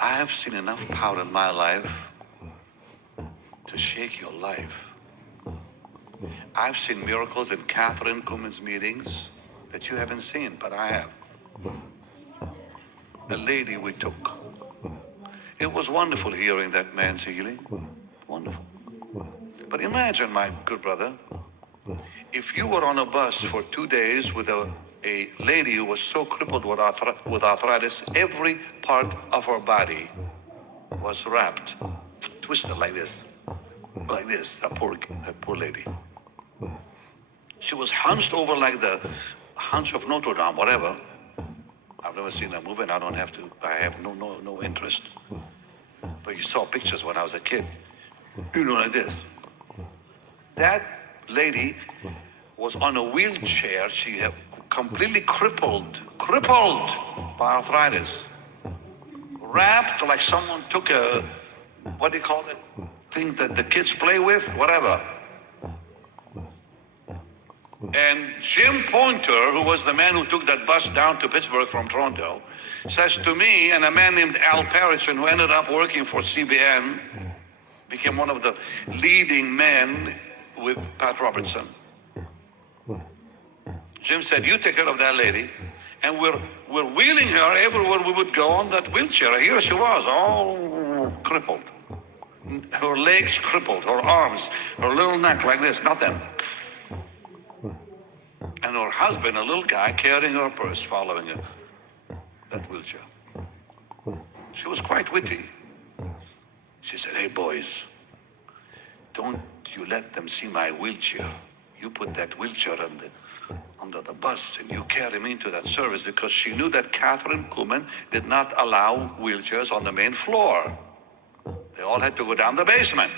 I have seen enough power in my life to shake your life. I've seen miracles in Kathryn Kuhlman's meetings that you haven't seen, but I have. A lady we took. It was wonderful hearing that man's healing. Wonderful. But imagine, my good brother, if you were on a bus for 2 days with a lady who was so crippled with arthritis, every part of her body was wrapped, twisted like this, that poor lady. She was hunched over like the hunch of Notre Dame, whatever. I've never seen that movie, and I have no interest. But you saw pictures when I was a kid. You know, like this. That lady was on a wheelchair. She had completely crippled by arthritis. Wrapped like someone took a, what do you call it? Thing that the kids play with, whatever. And Jim Pointer, who was the man who took that bus down to Pittsburgh from Toronto, says to me, and a man named Al Parichin, who ended up working for CBN, became one of the leading men with Pat Robertson. Jim said, you take care of that lady, and we're wheeling her everywhere we would go on that wheelchair. Here she was, all crippled. Her legs crippled, her arms, her little neck like this, nothing. And her husband, a little guy, carrying her purse, following her, that wheelchair. She was quite witty. She said, hey boys, don't you let them see my wheelchair. You put that wheelchair under the bus and you carry me into that service, because she knew that Kathryn Kuhlman did not allow wheelchairs on the main floor. They all had to go down the basement.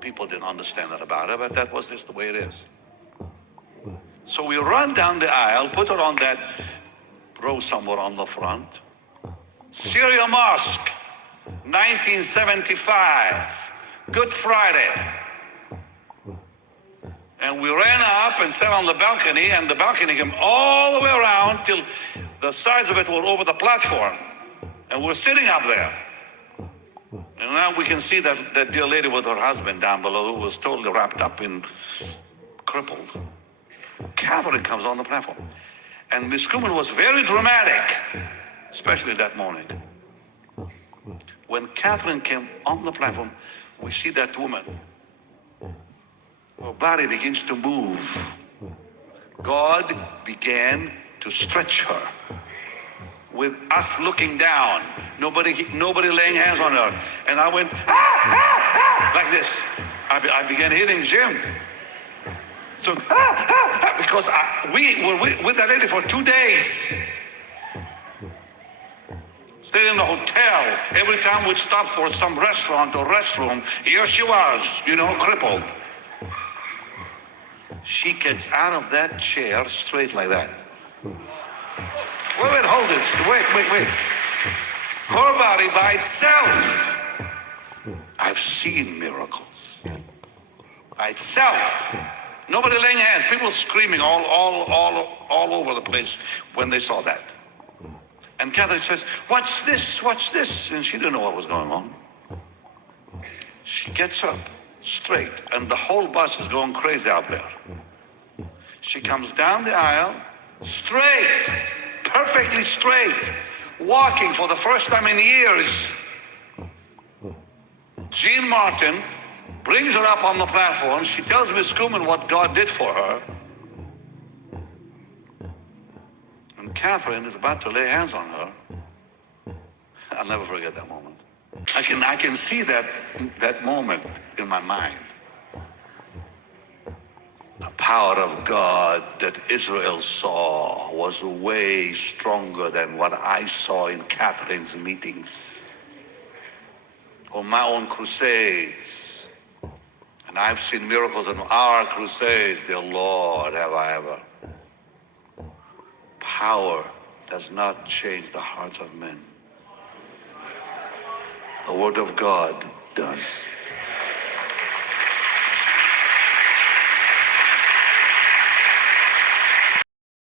People didn't understand that about her, but that was just the way it is. So we run down the aisle, put her on that row somewhere on the front. Syria Mosque, 1975, Good Friday. And we ran up and sat on the balcony, and the balcony came all the way around till the sides of it were over the platform. And we're sitting up there. And now we can see that dear lady with her husband down below, who was totally wrapped up in crippled. Kathryn comes on the platform. And Miss Kuhlman was very dramatic, especially that morning. When Kathryn came on the platform, we see that woman. Her body begins to move. God began to stretch her with us looking down. Nobody laying hands on her. And I went, like this. I began hitting Jim. So, because we were with that lady for 2 days. Stayed in the hotel. Every time we'd stop for some restaurant or restroom, here she was, crippled. She gets out of that chair straight like that. Wait, hold it. Wait. Her body by itself. I've seen miracles. By itself. Nobody laying hands. People screaming all over the place when they saw that. And Kathryn says, what's this? What's this? And she didn't know what was going on. She gets up straight, and the whole bus is going crazy out there. She comes down the aisle, straight, perfectly straight, walking for the first time in years. Jean Martin brings her up on the platform. She tells Miss Kuhlman what God did for her. And Kathryn is about to lay hands on her. I'll never forget that moment. I can see that moment in my mind. The power of God that Israel saw was way stronger than what I saw in Kathryn's meetings or my own crusades. And I've seen miracles in our crusades, dear Lord, have I ever. Power does not change the hearts of men. The Word of God does.